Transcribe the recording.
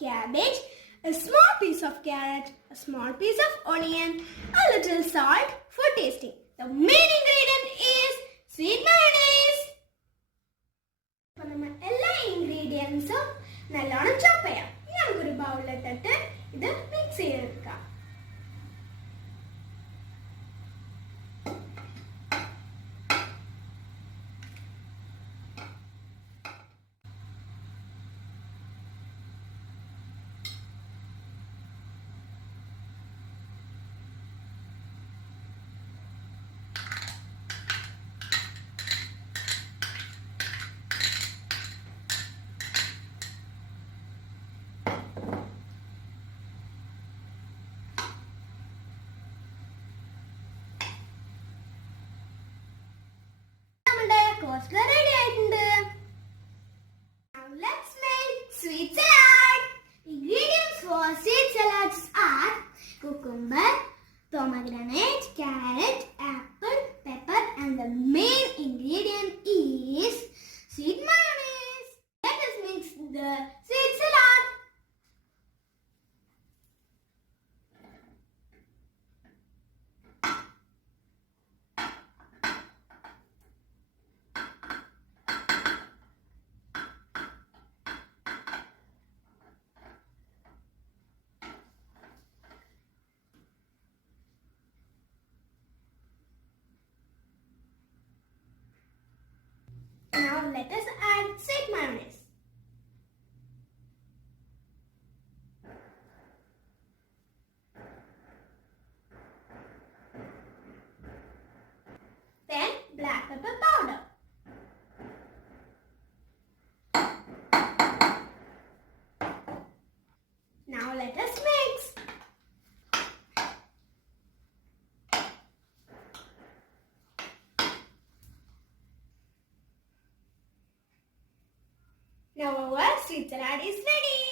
cabbage, a small piece of carrot, a small piece of onion, a little salt for tasting. The main ingredient is sweet mayonnaise. അപ്പോൾ നമ്മൾ എല്ലാ ഇൻഗ്രീഡിയൻസും നല്ലോണം ചോപ്പ് ചെയ്യാം. ഇനി നമുക്കൊരു ബൗളിലിട്ടിട്ട് ഇത് മിക്സ് ചെയ്തെടുക്കാം. Coleslaw ready ആയിട്ടുണ്ട്. Now let's make sweet salad. Ingredients for sweet salads are cucumber, pomegranate, carrot, apple, pepper, and the main ingredient is sweet mayonnaise. Let us mix the sweet salad. Now let us add sweet mayonnaise. Then black pepper powder. Now let us mix. Now our sweet salad is ready.